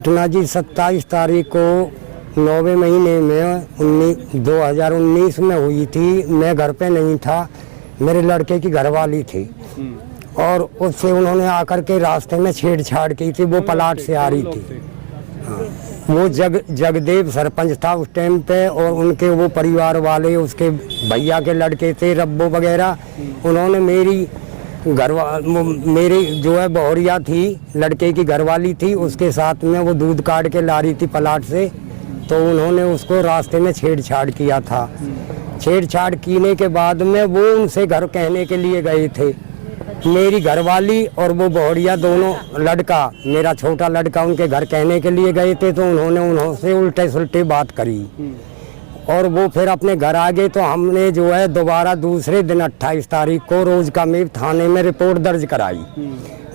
घटना जी 27 तारीख को 9वें महीने में 2019 में हुई थी। मैं घर पे नहीं था, मेरे लड़के की घरवाली थी और उससे उन्होंने आकर के रास्ते में छेड़छाड़ की थी। वो प्लाट से आ रही थी। हाँ, वो जगदेव सरपंच था उस टाइम पे और उनके वो परिवार वाले, उसके भैया के लड़के थे रब्बो वगैरह। उन्होंने मेरी मेरी जो है बहुरिया थी, लड़के की घरवाली थी, उसके साथ में वो दूध काट के ला रही थी प्लाट से। तो उन्होंने उसको रास्ते में छेड़छाड़ किया था। छेड़छाड़ करने के बाद में वो उनसे घर कहने के लिए गए थे। मेरी घरवाली और वो बहुरिया दोनों, लड़का मेरा छोटा लड़का, उनके घर कहने के लिए गए थे। तो उन्होंने उल्टे सुल्टे बात करी और वो फिर अपने घर आ गए। तो हमने जो है दोबारा दूसरे दिन 28 तारीख को रोज का मेव थाने में रिपोर्ट दर्ज कराई।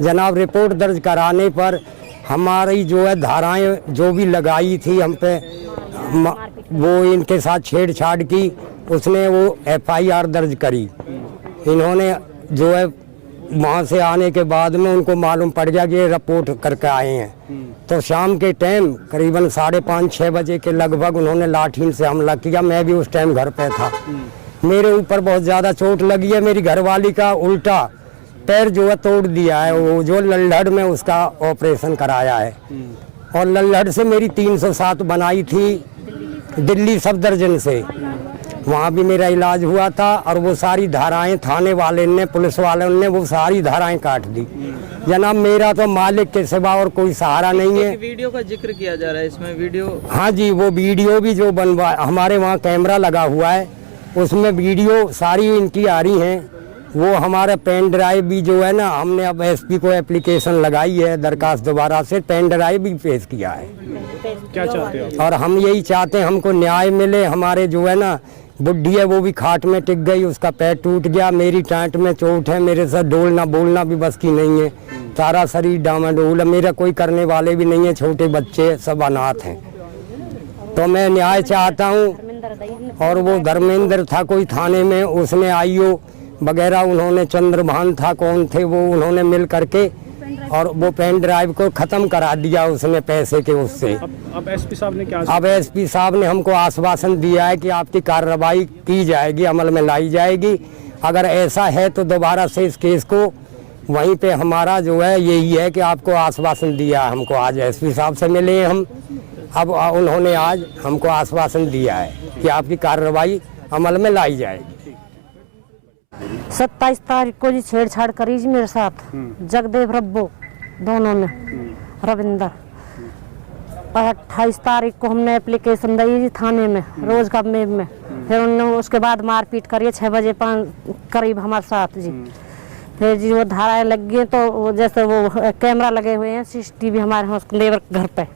जनाब, रिपोर्ट दर्ज कराने पर हमारी जो है धाराएं जो भी लगाई थी हम पे, वो इनके साथ छेड़छाड़ की, उसने वो FIR दर्ज करी। इन्होंने जो है वहाँ से आने के बाद में उनको मालूम पड़ गया कि ये रिपोर्ट करके आए हैं। तो शाम के टाइम करीबन 5:30-6 बजे के लगभग उन्होंने लाठी से हमला किया। मैं भी उस टाइम घर पे था। मेरे ऊपर बहुत ज़्यादा चोट लगी है। मेरी घरवाली का उल्टा पैर जो है तोड़ दिया है। वो जो लल्लड़ में उसका ऑपरेशन कराया है और लल्लड़ से मेरी 307 बनाई थी दिल्ली सफदरजंग से, वहाँ भी मेरा इलाज हुआ था। और वो सारी धाराएं थाने वाले ने, पुलिस वाले ने वो सारी धाराएं काट दी। जनाब, मेरा तो मालिक के सिवा और कोई सहारा नहीं है। वीडियो का जिक्र किया जा रहा है इसमें, वीडियो? हाँ जी, वो वीडियो भी जो बनवा, हमारे वहाँ कैमरा लगा हुआ है, उसमें वीडियो सारी इनकी आ रही हैं। वो हमारा पेन ड्राइव भी जो है ना, हमने अब SP को एप्लीकेशन लगाई है, दरखास्त दोबारा से पेन ड्राइव भी पेश किया है। क्या चाहते हो? और हम यही चाहते हैं हमको न्याय मिले। हमारे जो है ना बुढ़ी है, वो भी खाट में टिक गई, उसका पैर टूट गया, मेरी टाँट में चोट है, मेरे साथ डोलना बोलना भी बस की नहीं है, सारा शरीर डामाडोल है। मेरा कोई करने वाले भी नहीं है, छोटे बच्चे सब अनाथ हैं। तो मैं न्याय चाहता हूँ। और वो धर्मेंद्र था कोई थाने में, उसने IO वगैरह, उन्होंने चंद्रभान था कौन थे वो, उन्होंने मिल करके और वो पेन ड्राइव को ख़त्म करा दिया उसने पैसे के उससे। अब SP साहब ने क्या? अब SP साहब ने हमको आश्वासन दिया है कि आपकी कार्रवाई की जाएगी, अमल में लाई जाएगी। अगर ऐसा है तो दोबारा से इस केस को वहीं पे हमारा जो है यही है कि आपको आश्वासन दिया है हमको। आज SP साहब से मिले हम, अब उन्होंने आज हमको आश्वासन दिया है कि आपकी कार्रवाई अमल में लाई जाएगी। 27 तारीख को जी छेड़छाड़ करी जी मेरे साथ, जगदेव रब्बो दोनों ने, रविंदर। और 28 तारीख को हमने एप्लीकेशन दी जी थाने में, रोज का मेव में। फिर उन्होंने उसके बाद मारपीट करी 6 बजे करीब हमारे साथ जी। फिर जी वो धाराएं लग गई, तो जैसे वो कैमरा लगे हुए हैं CCTV हमारे यहाँ लेबर घर पे।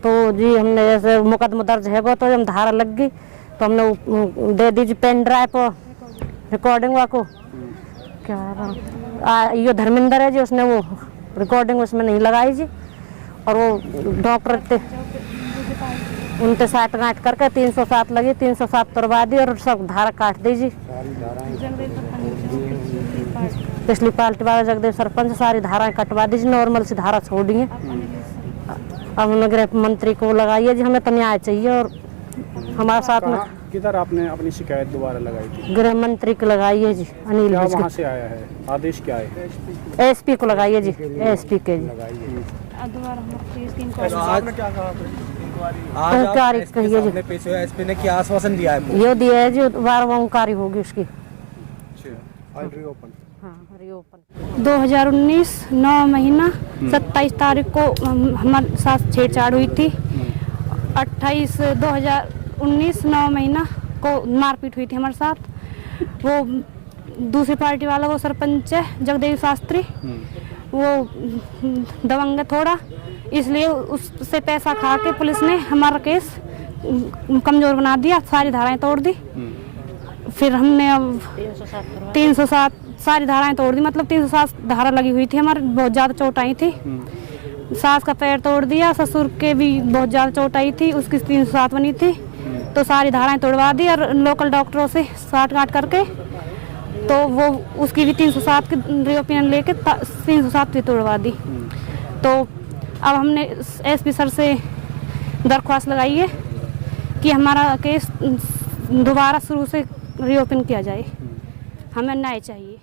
तो जी हमने जैसे मुकदमा दर्ज है तो जब धारा लग गई तो हमने दे दी जी पेन ड्राइव रिकॉर्डिंग को। क्या ये धर्मेंद्र है जी, उसने वो रिकॉर्डिंग उसमें नहीं लगाई जी। और वो डॉक्टर थे, उनसे 60-गांठ करके 307 लगी, 307 तोड़वा दी और सब धारा काट दी जी। पिछली पार्टी वाला जगदेव सरपंच सारी धाराएं कटवा दी जी, नॉर्मल सी धारा छोड़ दी है। अब हमने गृह मंत्री को लगाई है जी, हमें तो न्याय चाहिए। और हमारे साथ में किधर आपने अपनी शिकायत दोबारा लगाई थी? गृह मंत्री को लगाई है जी, अनिल। क्या वहाँ से आया है आदेश? क्या है? SP को लगाई है जी, SP के जी। आपने क्या कहा? इंक्वायरी कही जी, SP ने क्या आश्वासन दिया है? ये दिया है जी, 12वां इंक्वायरी होगी उसकी। हाँ, रीओपन। 2019 9 महीना 27 तारीख को हमारे साथ छेड़छाड़ हुई थी। 2019 9 महीना को मारपीट हुई थी हमारे साथ। वो दूसरी पार्टी वाला वो सरपंच है जगदेव शास्त्री, वो दबंग है थोड़ा, इसलिए उससे पैसा खा के पुलिस ने हमारा केस कमज़ोर बना दिया, सारी धाराएं तोड़ दी। फिर हमने अब 307 सारी धाराएं तोड़ दी, मतलब 307 धारा लगी हुई थी हमारे, बहुत ज़्यादा चोट आई थी। सास का पैर तोड़ दिया, ससुर के भी बहुत ज़्यादा चोट आई थी, उसकी 307 बनी थी। तो सारी धाराएं तोड़वा दी और लोकल डॉक्टरों से 60-गांठ करके तो वो उसकी भी 307 की रीओपिनियन लेके 307 भी तोड़वा दी। तो अब हमने एसपी सर से दरख्वास्त लगाई है कि हमारा केस दोबारा शुरू से रीओपन किया जाए, हमें न्याय चाहिए।